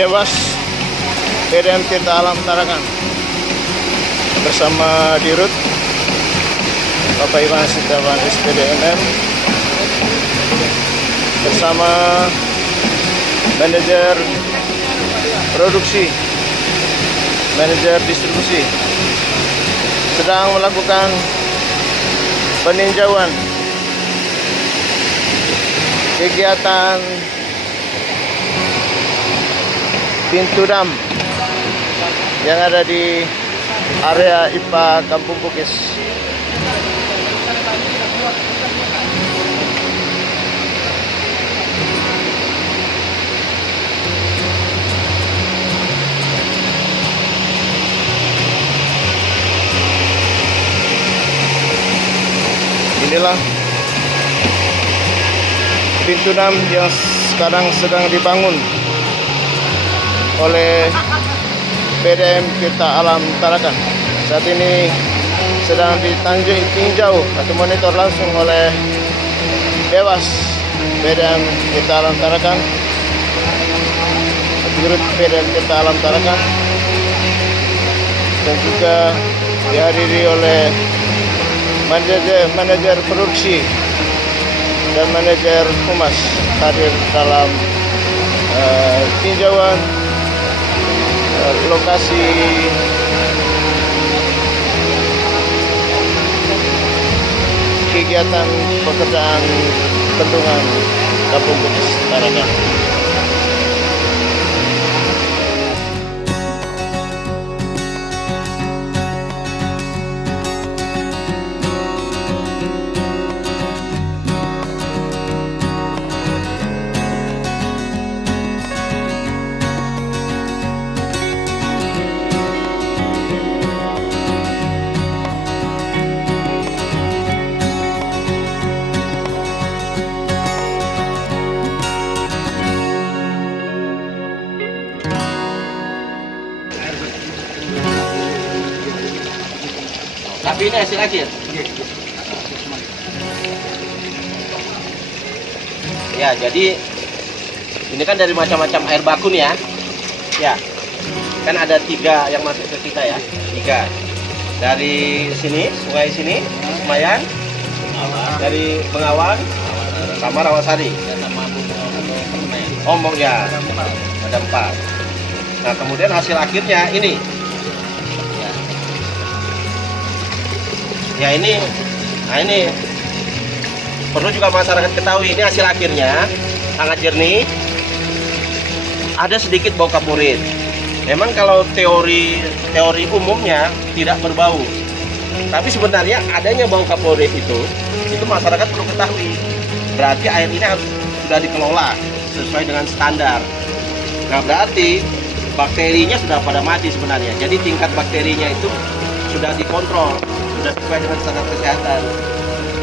Dewas PDM Tirta Alam Tarakan bersama Dirut Bapak Iwan Setiawan SPDMM bersama manajer produksi, manajer distribusi sedang melakukan peninjauan kegiatan pintu dam yang ada di area IPA Kampung Bugis. Inilah pintu dam yang sekarang sedang dibangun oleh PDM Tirta Alam Tarakan. Saat ini sedang ditinjau atau monitor langsung oleh Dewas PDM Tirta Alam Tarakan, Dirut PDM Tirta Alam Tarakan, dan juga dihadiri oleh manajer produksi dan manajer humas hadir dalam tinjauan lokasi kegiatan pekerjaan bendungan Kampung Bugis Tarakan. Tapi ini hasil akhir. Ya, jadi ini kan dari macam-macam air baku nih ya. Ya, kan ada 3 yang masuk ke kita ya. 3 dari sini, sungai sini, Semayan, dari Bengawan, sama Rawasari. Ombong ya, ada 4. Nah, kemudian hasil akhirnya ini. Ya ini, nah ini perlu juga masyarakat ketahui, ini hasil akhirnya sangat jernih, ada sedikit bau kapurit. Memang kalau teori umumnya tidak berbau, tapi sebenarnya adanya bau kapurit itu masyarakat perlu ketahui. Berarti air ini harus sudah dikelola sesuai dengan standar. Nah berarti bakterinya sudah pada mati sebenarnya. Jadi tingkat bakterinya itu sudah dikontrol, sudah sesuai dengan standar kesehatan.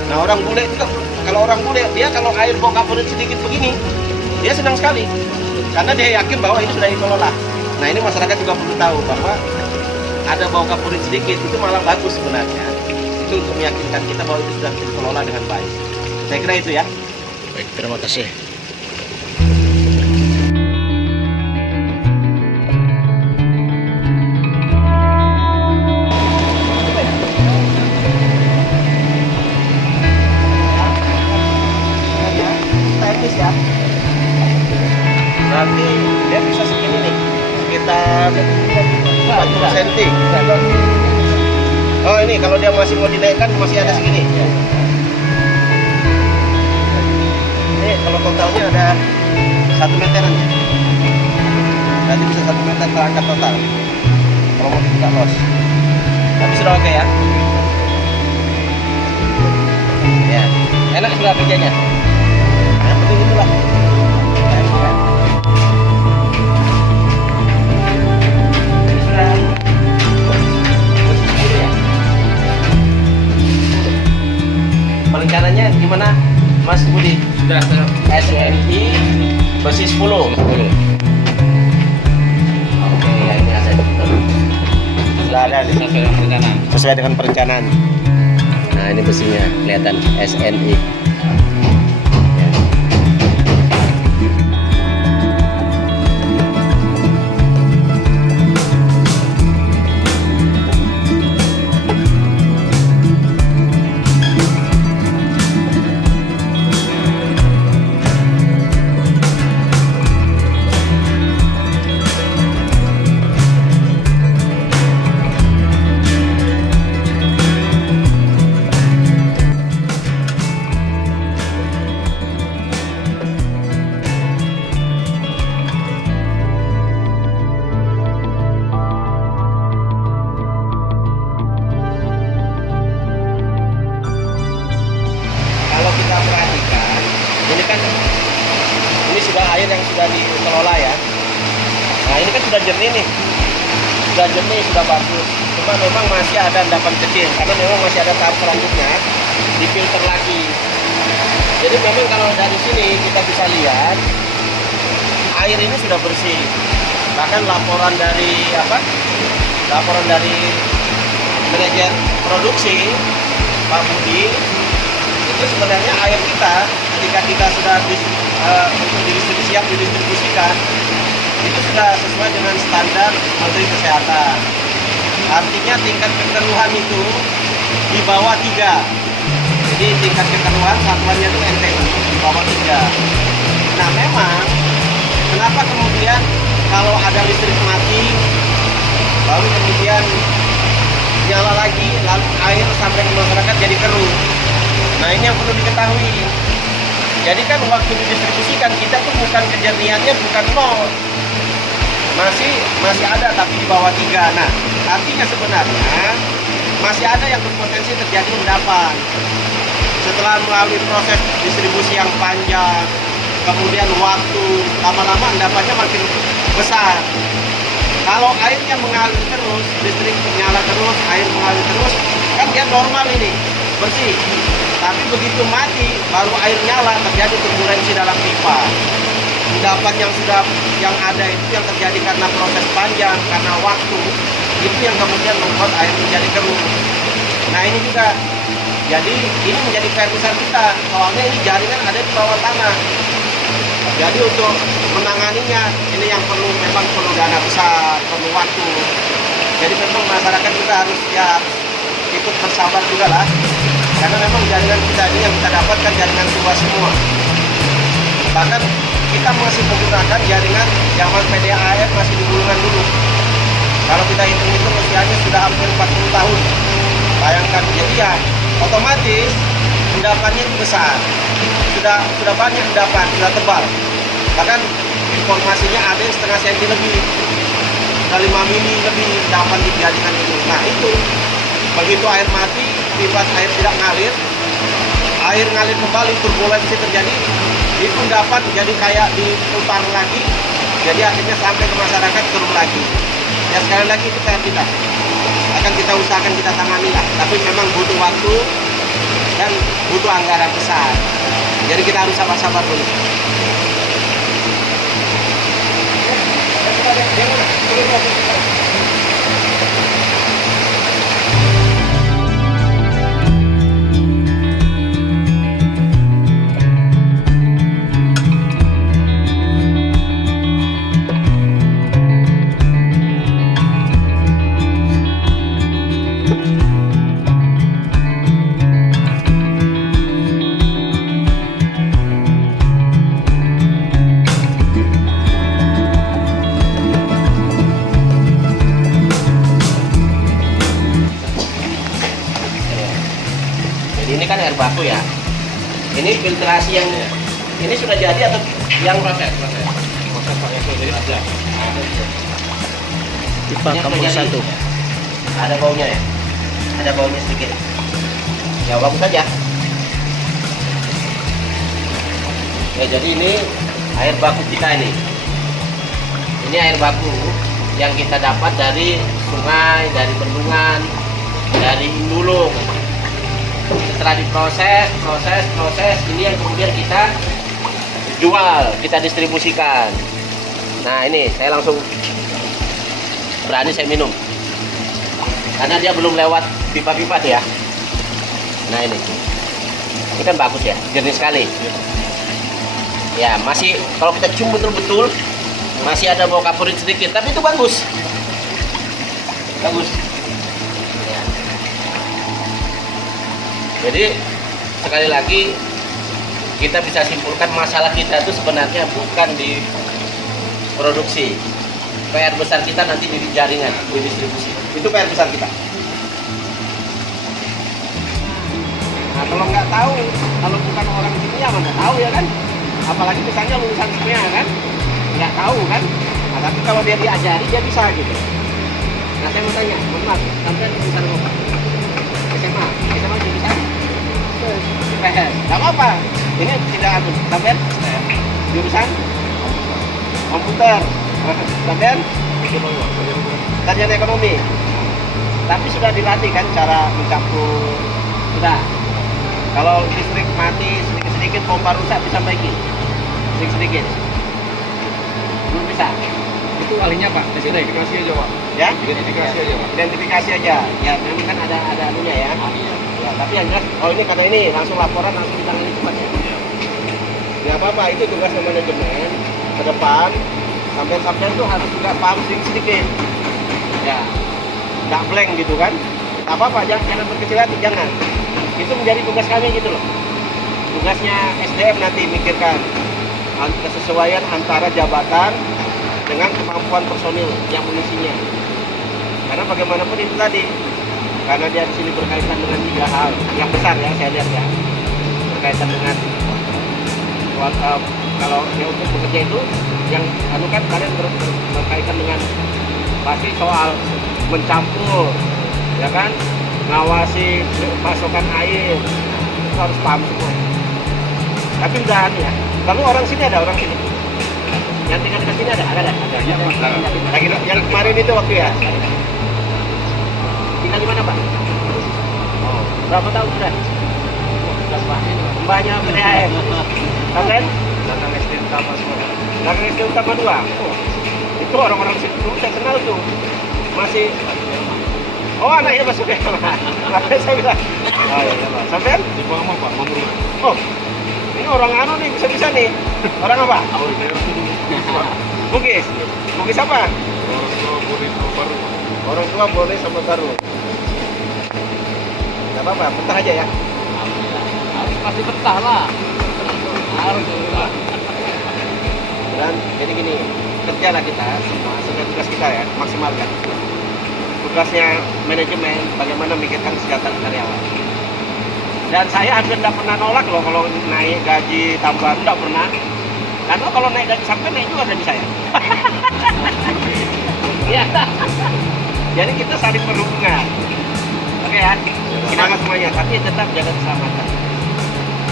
Nah orang bule juga, kalau orang bule dia kalau air bau kapurit sedikit begini, dia senang sekali karena dia yakin bahwa ini sudah dikelola. Nah ini masyarakat juga perlu tahu bahwa ada bau kapurit sedikit itu malah bagus sebenarnya. Itu untuk meyakinkan kita bahwa itu sudah dikelola dengan baik. Saya kira itu ya. Baik, terima kasih. Ya. Nanti dia bisa segini nih, sekitar 40 cm. Oh ini kalau dia masih mau dinaikkan masih ada segini. Ini kalau totalnya ada 1 meteran ya. Nanti bisa 1 meter terangkat total. Kalau mau dibuka los. Tapi sudah oke ya. Ya, enak sudah kerjanya. Itulah. Perencananya gimana, Mas Budi? Sudah. SNI besi 10. Oke, ya ini ada. Sudah ada sesuai dengan perencanaan. Nah ini besinya kelihatan SNI. Ini kan ini sudah air yang sudah dikelola ya. Nah ini kan sudah jernih nih, sudah jernih, sudah bagus. Cuma memang masih ada endapan kecil karena memang masih ada tahap selanjutnya difilter lagi. Jadi memang kalau dari sini kita bisa lihat air ini sudah bersih. Bahkan laporan dari Laporan dari manajer produksi Pak Budi itu sebenarnya air kita ketika kita sudah untuk didistribusikan itu sudah sesuai dengan standar Menteri Kesehatan. Artinya tingkat kekeruhan itu di bawah 3. Jadi tingkat kekeruhan satuannya itu NTU di bawah 3. Nah memang kenapa kemudian kalau ada listrik mati lalu kemudian nyala lagi lalu air sampai ke masyarakat jadi keruh. Nah ini yang perlu diketahui. Jadi kan waktu didistribusikan kita tuh bukan kejernihannya bukan 0, masih ada tapi di bawah 3. Nah artinya sebenarnya masih ada yang berpotensi terjadi endapan. Setelah melalui proses distribusi yang panjang, kemudian waktu lama-lama endapannya makin besar. Kalau airnya mengalir terus, listrik nyala terus, air mengalir terus, kan dia normal ini, bersih. Tapi begitu mati, baru air nyala, terjadi turbulensi dalam pipa. Endapan yang ada itu yang terjadi karena proses panjang, karena waktu, itu yang kemudian membuat air menjadi keruh. Nah ini juga, jadi ini menjadi PR besar kita, soalnya ini jaringan ada di bawah tanah. Jadi untuk menanganinya ini yang memang perlu dana besar, perlu waktu. Jadi memang masyarakat juga harus ikut bersabar juga lah. Karena memang jaringan kita ini yang kita dapatkan jaringan tua semua. Bahkan kita masih menggunakan jaringan zaman PDAM masih di gulungan dulu. Kalau kita hitung-hitung usianya sudah hampir 40 tahun. Bayangkan, jadi ya otomatis endapannya itu besar. Sudah banyak endapan, sudah tebal. Bahkan informasinya ada yang setengah senti lebih, sudah 5 mili lebih endapan di jaringan itu. Nah itu, begitu air mati, pipa air tidak ngalir, air ngalir kembali, turbulensi terjadi, itu endapan jadi kayak diputar lagi, jadi akhirnya sampai ke masyarakat keruh lagi. Ya sekali lagi itu PR kita, akan kita usahakan kita tangani lah, tapi memang butuh waktu dan butuh anggaran besar. Jadi kita harus sabar-sabar dulu. Ini kan air baku ya. Ini filtrasi yang ini sudah jadi atau yang proses pakai filter aja. Pipa kampung 1. Ada baunya ya? Ada baunya sedikit. Ya bagus saja. Ya jadi ini air baku kita ini. Ini air baku yang kita dapat dari sungai, dari bendungan, dari hulu. Setelah diproses, proses, ini yang kemudian kita jual, kita distribusikan. Nah ini saya langsung berani saya minum, karena dia belum lewat pipa-pipa ya. Nah ini kan bagus ya, jernih sekali. Ya masih kalau kita cium betul-betul masih ada bau kapurit sedikit, tapi itu bagus. Jadi sekali lagi kita bisa simpulkan masalah kita itu sebenarnya bukan di produksi. PR besar kita nanti di jaringan, di distribusi. Itu PR besar kita. Nah kalau nggak tahu, kalau bukan orang kimia mana tahu ya kan? Apalagi misalnya lulusan kimia kan, nggak tahu kan? Nah, tapi kalau dia diajari dia bisa gitu. Nah saya mau tanya, mohon maaf, sampai lulusan apa? SMA jurusan? IPS. Nggak apa-apa. Ini tidak anu. Sampean jurusan komputer. Sampean sarjana ekonomi. Tapi sudah dilatih kan cara mencampur. Sudah. Kalau listrik mati sedikit-sedikit, pompa rusak bisa perbaiki. Sedikit-sedikit. Belum bisa. Itu ahlinya Pak, identifikasi aja Pak. Ya? Identifikasi aja Pak. Identifikasi aja. Ya, memang kan ada anunya ya. Ya, tapi yang jelas, oh ini kata ini langsung laporan langsung ditangani cepat ya. Ya apa-apa, itu tugas manajemen ke depan. Sampai-sampai itu harus juga paham sedikit-sedikit. Ya, nggak blank gitu kan. Nggak apa-apa, jangan berkecil hati, jangan. Itu menjadi tugas kami gitu loh. Tugasnya SDM nanti mikirkan kesesuaian antara jabatan dengan kemampuan personil yang mengisinya. Karena bagaimanapun itu tadi, karena dia di sini berkaitan dengan 3 hal yang besar ya, saya lihat ya, berkaitan dengan kalau yang untuk bekerja itu yang anu kan kalian berkaitan dengan pasti soal mencampur, ya kan, ngawasi pasokan air, itu harus paham semua. Tapi udah anu ya. Lalu orang sini ada orang sini. Yang tinggal di sini ada. Yang kemarin itu waktu ya. Tinggal di mana Pak? Oh, berapa tahun sudah? Mbaknya PDAM. Kalian? Datang SD utama semua. Belakang SD utama 2. Oh, itu orang-orang situ dulu saya kenal tuh. Masih. Oh anaknya masuk ya. Makanya saya bilang. Oh iya Pak. Sampean? Di Bangma Pak, Mamruna. Oh, ini orang anu nih bisa-bisa nih. Orang apa? Awal daerah itu Bugis. Bugis apa? orang tua boleh sama baru Pak. Orang tua boleh sama baru. Gak apa-apa, betah aja ya. Harus pasti betah lah. Harus betah. Dan jadi gini, kerjalah kita semua sesuai tugas kita ya, maksimalkan. Tugasnya manajemen bagaimana memikirkan kesejahteraan karyawan. Dan saya hampir tidak pernah nolak loh kalau naik gaji tambahan, tidak pernah. Karena kalau naik gaji sampai naik juga gaji saya. Ya. Jadi kita saling berhubungan. Oke ya, kita semuanya, tapi tetap jaga keselamatan.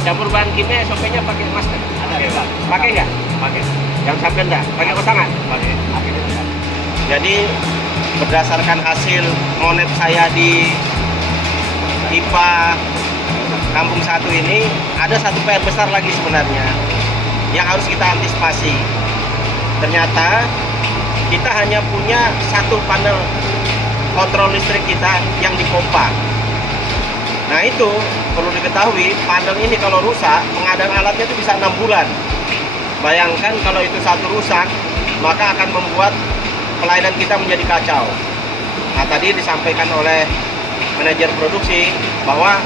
Campur bahan kimia SOP-nya pakai masker. Ada ya, Pak? Pakai nggak? Pakai. Yang sampai enggak? Pakai kosangan? Pakai. Jadi berdasarkan hasil monet saya di IPA Kampung 1 ini, ada satu PR besar lagi sebenarnya yang harus kita antisipasi. Ternyata kita hanya punya satu panel kontrol listrik kita yang dipompa. Nah itu perlu diketahui, panel ini kalau rusak, pengadaan alatnya itu bisa 6 bulan. Bayangkan kalau itu satu rusak, maka akan membuat pelayanan kita menjadi kacau. Nah tadi disampaikan oleh manajer produksi bahwa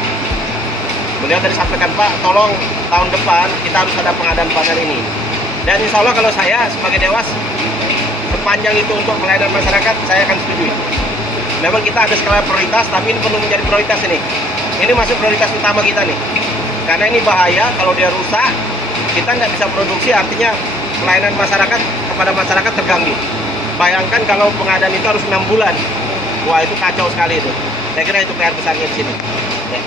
beliau tadi sampaikan, Pak, tolong tahun depan kita harus ada pengadaan panel ini. Dan insya Allah kalau saya sebagai Dewas, sepanjang itu untuk pelayanan masyarakat, saya akan setuju. Memang kita ada skala prioritas, tapi ini perlu menjadi prioritas ini. Ini masuk prioritas utama kita nih. Karena ini bahaya kalau dia rusak, kita nggak bisa produksi, artinya pelayanan masyarakat kepada masyarakat terganggu. Bayangkan kalau pengadaan itu harus 6 bulan. Wah itu kacau sekali itu. Saya kira itu PR besarnya di sini. Ya.